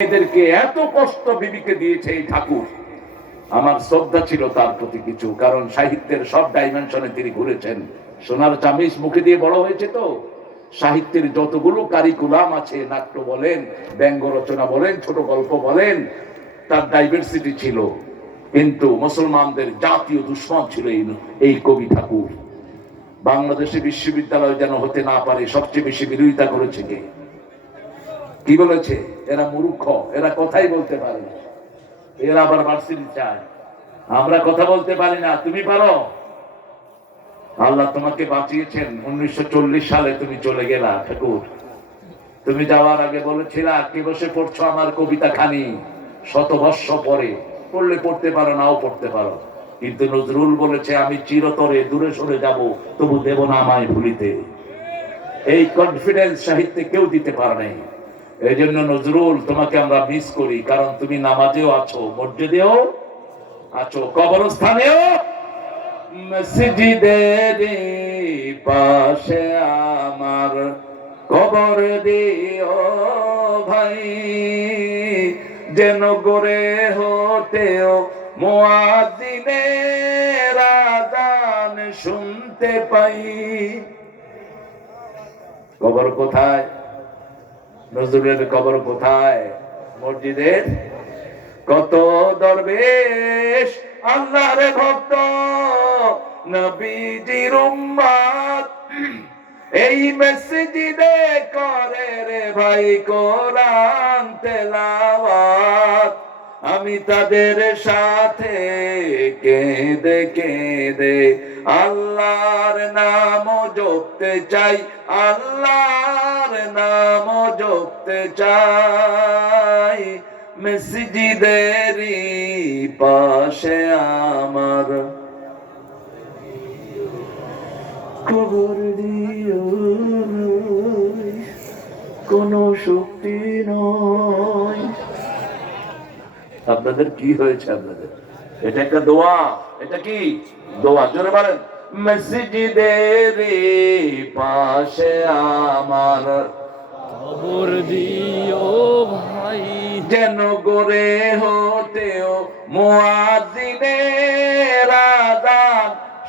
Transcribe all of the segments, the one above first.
এদেরকে এত কষ্ট বিবিকে দিয়েছে এই ঠাকুর। আমার শ্রদ্ধা ছিল তার প্রতি কিছু, কারণ সাহিত্যের সব ডাইমেনশনে তিনি ঘুরেছেন। সোনার চামিচ মুখে দিয়ে বড় হয়েছে তো, সাহিত্যের যতগুলো কারিকুলাম আছে, নাট্য বলেন, ব্যঙ্গ রচনা বলেন, ছোট গল্প বলেন, তার ডাইভার্সিটি ছিল। কিন্তু মুসলমানদের জাতীয় দুশ্মন ছিল এই এই কবি ঠাকুর। বাংলাদেশে বিশ্ববিদ্যালয় যেন হতে না পারে, সবচেয়ে বেশি বিরোধিতা করেছে কে? কি বলেছে? এরা মূর্খ, এরা কথাই বলতে পারে এরা আবার ভার্সিটি চায়। আমরা কথা বলতে পারি না, তুমি পারো? আল্লাহ তোমাকে বাঁচিয়েছেন। উনিশশো সালে তুমি চলে গেলা, ঠাকুর। তুমি যাওয়ার আগে বলেছিলা, কে বসে পড়ছো আমার কবিতা খানি? শত বর্ষ পরে। পড়লে পড়তে পারো, নাও পড়তে পারো। কিন্তু নজরুল বলেছে, আমি চিরতরে দূরে সরে যাব, তবু দেব না আমায় ভুলিতে। এই কনফিডেন্স সাহিত্যে কেউ দিতে পারে নাই। এই জন্য নজরুল, তোমাকে আমরা মিস করি। কারণ তুমি নামাজেও আছো, মসজিদেও আছো, কবরস্থানেও পাশে আমার কবর দিও ভাই। যেন গড়ে হতেও মোয়াজিনের আজান শুনতে পাই। কবর কোথায়? নজরুলের কবর কোথায়? মসজিদের কত দরবেশ? আল্লাহর ভক্ত, নবীজির উম্মত এই মসজিদে করে রে ভাই কোরআন তেলাওয়াত। আমি তাদের সাথে কেঁদে কেঁদে আল্লাহর নাম জপতে চাই, আল্লাহর নাম জপতে চাই। মসজিদেরই পাশে আমার খবর দিও। কোন শক্তি নয়। আপনাদের কি হয়েছে আপনাদের? এটা একটা দোয়া। এটা কি? দোয়া জোরে বলেন। মসজিদের পাশে আমার খবর দিও ভাই। যেন গড়ে হতেও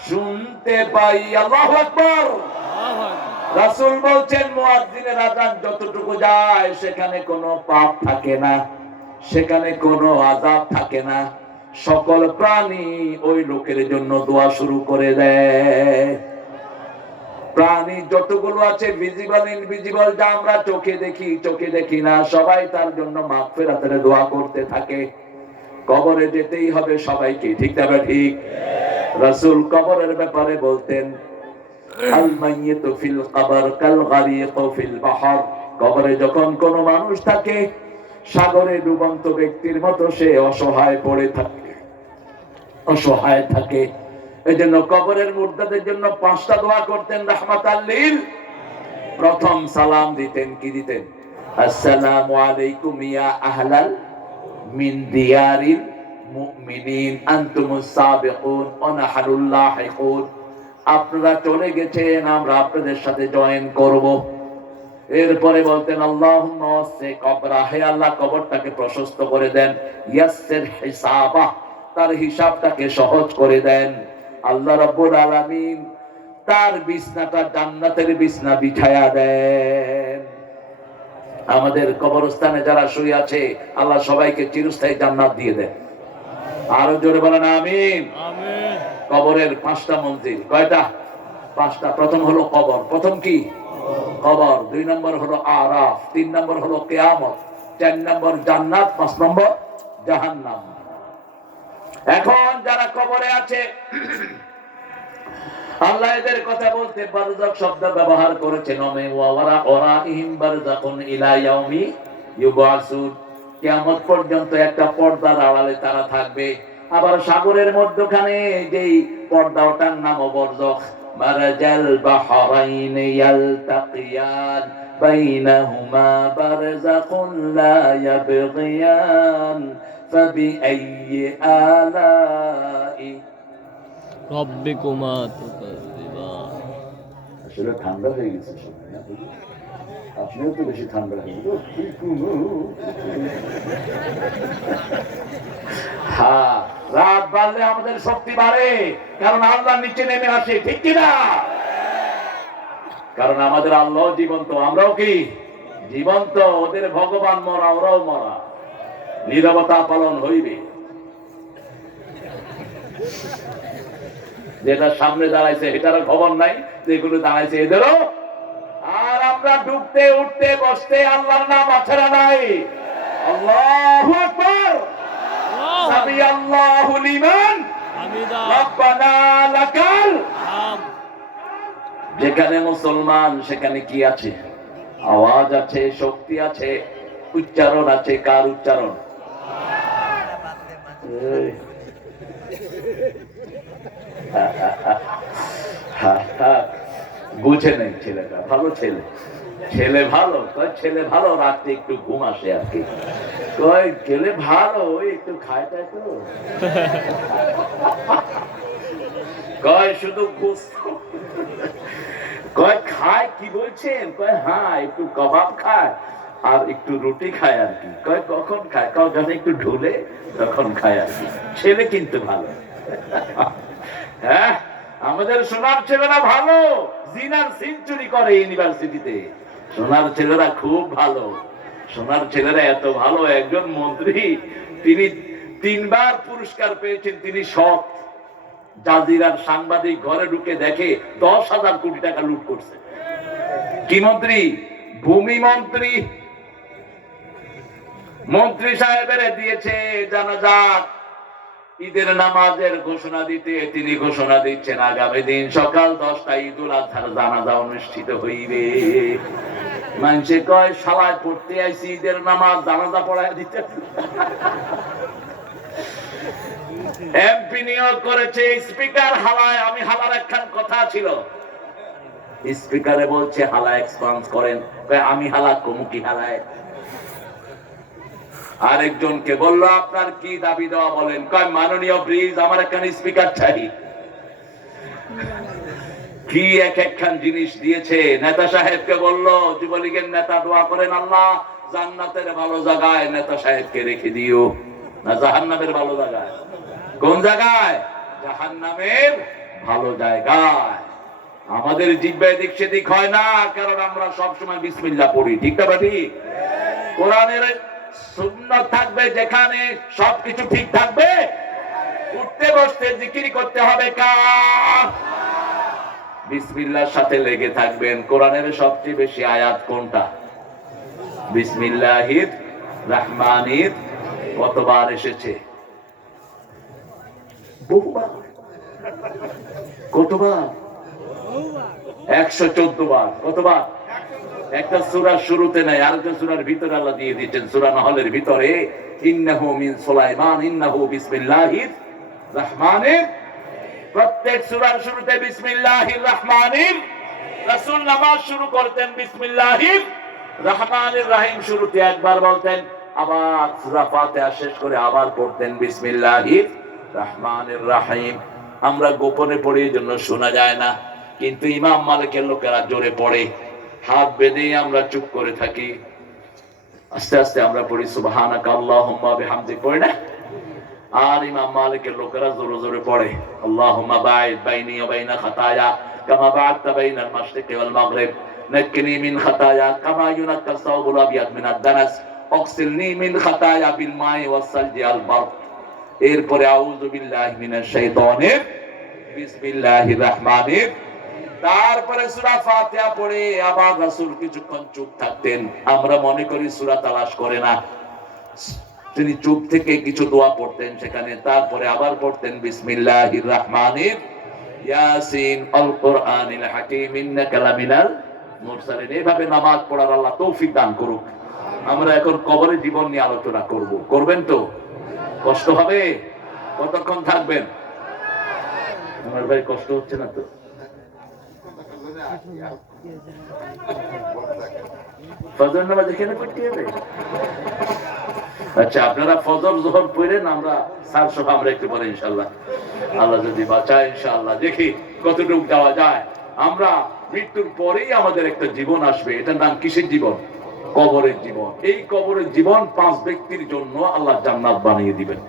শুনতে পাই। আল্লাহু আকবার। রাসূল বলছেন মুয়াজ্জিনের আযান যতটুকু যায় সেখানে কোনো পাপ থাকে না সেখানে কোনো আযাব থাকে না। সকল প্রাণী ওই লোকের জন্য দোয়া শুরু করে দেয়। প্রাণী যতগুলো আছে ভিজিবল ইনভিজিবল যা আমরা চোখে দেখি চোখে দেখি না, সবাই তার জন্য মাগফিরাতের দোয়া করতে থাকে। কবরে যেতেই হবে সবাইকে, ঠিক তবে ঠিক। রাসূল কবরের ব্যাপারে বলতেন আল ফিল কবর কাল গারিকু ফিল বাহর। কবরে যখন কোন মানুষ থাকে, সাগরে ডুবন্ত ব্যক্তির মতো সে অসহায় পড়ে থাকে। অসহায় থাকে। এই জন্য কবরের মুর্দাদের জন্য পাঁচটা দোয়া করতেন রাহমাত প্রথম সালাম দিতেন, কি দিতেন? আসসালামু আলাইকুম ইয়া আহলাল মিন দিয়ারিল মুমিনিন আনতুমুস সাবিকুন ওয়া লাহিকুন। আপনারা চলে গেছেন, আমরা আপনাদের সাথে জয়েন করব। এরপরে বলতেন ওয়াসি কবরা। হে আল্লাহ, কবরটাকে প্রশস্ত করে দেন। হিসাবা। তার হিসাবটাকে সহজ করে দেন। আল্লাহ রাব্বুল আলামিন তার বিছনাটা জান্নাতের বিছনা বিছায়া দেন। আমাদের কবরস্থানে যারা শুয়ে আছে আল্লাহ সবাইকে চিরস্থায়ী জান্নাত দিয়ে দেন। আরও জোরে বলেন আমিন। কবরের পাঁচটা মন্দির কয়টা? পাঁচটা। প্রথম হলো কবর। প্রথম কি? কবর। দুই নম্বর হলো আরাফ। তিন নম্বর হলো কেয়ামত। চার নম্বর জান্নাত। পাঁচ নম্বর জাহান্নাম। এখন যারা কবরে আছে, আল্লাহ এদের কথা বলতে বারজাক শব্দ ব্যবহার করেছেন। ওমে ওয়ারা কিয়ামত পর্যন্ত একটা পর্দার আড়ালে তারা থাকবে। আবার সাগরের মধ্যখানে যেই পর্দা, ওটার নাম বরজখ মারাজাল বাহরাইন ইয়ালতাকিয়ান, বাইনাহুমা বারজাকুন লা ইয়াবগিয়ান। فبأي آلاء রব্বিকুমা তুকাজ্জিবান আসলে ঠান্ডা হয়ে গেছে সময় না বুঝলি? আপনিও তো বেশি ঠান্ডা হ্যাঁ রাত বাড়লে আমাদের শক্তি বাড়ে কারণ আল্লাহ নিচে নেমে আসে ঠিক কিনা কারণ আমাদের আল্লাহ জীবন্ত আমরাও কি জীবন্ত ওদের ভগবান মরা ওরাও মরা নীরবতা পালন হইবে। যেটা সামনে দাঁড়াইছে এটারও খবর নাই। যেগুলো দাঁড়াইছে এদেরও। আর আমরা ঢুকতে উঠতে বসতে আল্লাহর নাম আছাড়া নাই? আল্লাহু আকবার। সামি আল্লাহু লিমান। রব্বানা লাকাল। যেখানে মুসলমান সেখানে কি আছে? আওয়াজ আছে শক্তি আছে উচ্চারণ আছে কার উচ্চারণ। বুঝে নেই ছেলেটা, ভালো ছেলে। ছেলে ভালো, কয় ছেলে ভালো, রাত্রে একটু ঘুম আসে আর কি। কয় ছেলে ভালো, একটু খায় টায় তো? কয়, শুধু ঘুষ কয়, খায় কি বলছেন? কয় হ্যাঁ একটু কবাব খায়। আর একটু রুটি খায় আর কি। কয়, কখন খায়? কয়, যখন একটু ঢুলে, তখন খায় আর কি। ছেলে কিন্তু ভালো। হ্যাঁ আমাদের সোনার ছেলেরা ভালো। জিনার সেঞ্চুরি করে ইউনিভার্সিটিতে। সোনার ছেলেরা খুব ভালো। সোনার ছেলেরা এত ভালো, একজন মন্ত্রী, তিনি তিনবার পুরস্কার পেয়েছেন, তিনি সৎ। জাজিরার সাংবাদিক ঘরে ঢুকে দেখে দশ হাজার কোটি টাকা লুট করছে। কি মন্ত্রী? ভূমি মন্ত্রী। মন্ত্রী সাহেবের দিয়েছে, জানা যাক। ঈদের নামাজের ঘোষণা দিতে তিনি ঘোষণা দিচ্ছেন, আগামী দিন সকাল দশটা ঈদুল আজহার জানাজা অনুষ্ঠিত হইবে। মানুষে কয় সালায় পড়তে আইসি ঈদের নামাজ জানাজা পড়ায় দিতে। এমপি নিয়োগ করেছে, স্পিকার হালায়, আমি হালার একখান কথা ছিল। স্পিকারে বলছে, হালা এক্সপান্স করেন। আমি হালা কমুকি হালায়? আরেকজনকে বলল, আপনার কি দাবি দেওয়া বলেন? কয়, মাননীয় ব্রিজ, আমার একখান স্পিকার চাই। কি এক একখান জিনিস দিয়েছে? নেতা সাহেবকে বলল, যুবলীগের নেতা দোয়া করেন আল্লাহ, জান্নাতের ভালো জায়গায় নেতা সাহেবকে রেখে দিও। না, জাহান্নামের ভালো জায়গায়। কোন জায়গায়? জাহান্নামের ভালো জায়গায়। আমাদের জিব্বা দিক সেদিক হয় না, কারণ আমরা সবসময় বিসমিল্লাহ পড়ি। ঠিক না ঠিক কোরআনের সুন্নত থাকবে যেখানে সবকিছু ঠিক থাকবে। উঠতে বসতে জিকির করতে হবে কার? বিসমিল্লাহর সাথে লেগে থাকবেন। কোরআনের সবচেয়ে বেশি আয়াত কোনটা? কতবার এসেছে? কতবার? একশো চোদ্দ বার। কতবার? একটা সুরার শুরুতে নাই, আরেকটা সুরার ভিতরে আল্লাহ দিয়ে দিচ্ছেন সুরা নহলের ভিতরে, ইন্নাহু মিন সুলাইমান, ইন্নাহু বিসমিল্লাহির রহমানির প্রত্যেক সুরার শুরুতে বিসমিল্লাহির রহমানির রাসূল নামাজ শুরু করতেন, বিসমিল্লাহির রহমানির রহিম শুরুতে একবার বলতেন, আবার সূরা ফাতিহা শেষ করে আবার পড়তেন, বিসমিল্লাহির রহমানির রহিম। আমরা গোপনে পড়ি জন্য শোনা যায় না, কিন্তু ইমাম মালিকের লোকেরা জোরে পড়ে। হাত বেঁধে আমরা চুপ করে থাকি। আস্তে আস্তে আমরা পড়ি, সুবহানাকা আল্লাহুম্মা বিহামদিক পড়ি না? আর ইমাম মালিকের লোকেরা জোরে জোরে পড়ে, আল্লাহুম্মা বাইদ বাইনি বাইনা খাতায়া, কামা বা'আদতা বাইনাল মাশরিকি ওয়াল মাগরিব নাক্কিনি মিন খাতায়া, কামা ইউনাক্কা সাওবুল আবিয়াদ মিনাদ দানাস অক্সিলনি মিন খাতায়া বিল মাই ওয়াস সালজি আল বারদ এরপরে আউযু বিল্লাহি মিনাশ শাইতানির বিসমিল্লাহির রহমানির তারপরে সূরা ফাতিহা পড়ে আবার রাসূল কিছুক্ষণ চুপ থাকতেন। আমরা মনে করি সূরা তালাশ করে না। তিনি চুপ থেকে কিছু দোয়া পড়তেন সেখানে, তারপরে আবার পড়তেন, বিসমিল্লাহির রহমানির ইয়াসিন আল কোরআনিল হাকিম, ইন্নাকা লামিনাল মুরসালিন। এইভাবে নামাজ পড়ার আল্লাহ তৌফিক দান করুক। আমরা এখন কবরে জীবন নিয়ে আলোচনা করব। করবেন তো? কষ্ট হবে? কতক্ষণ থাকবেন? আমার ভাই, কষ্ট হচ্ছে না তো? ফজর নামাজ এখানে পড়তে হবে? আচ্ছা আপনারা ফজর, জোহর পড়েন আমরা সার সহ আমরা একটু পরে ইনশাল্লাহ আল্লাহ যদি বাঁচায় ইনশাল্লাহ দেখি কতটুকু দেওয়া যায়। আমরা মৃত্যুর পরেই আমাদের একটা জীবন আসবে। এটার নাম কিসের জীবন? কবরের জীবন। এই কবরের জীবন পাঁচ ব্যক্তির জন্য আল্লাহ জান্নাত বানিয়ে দিবেন।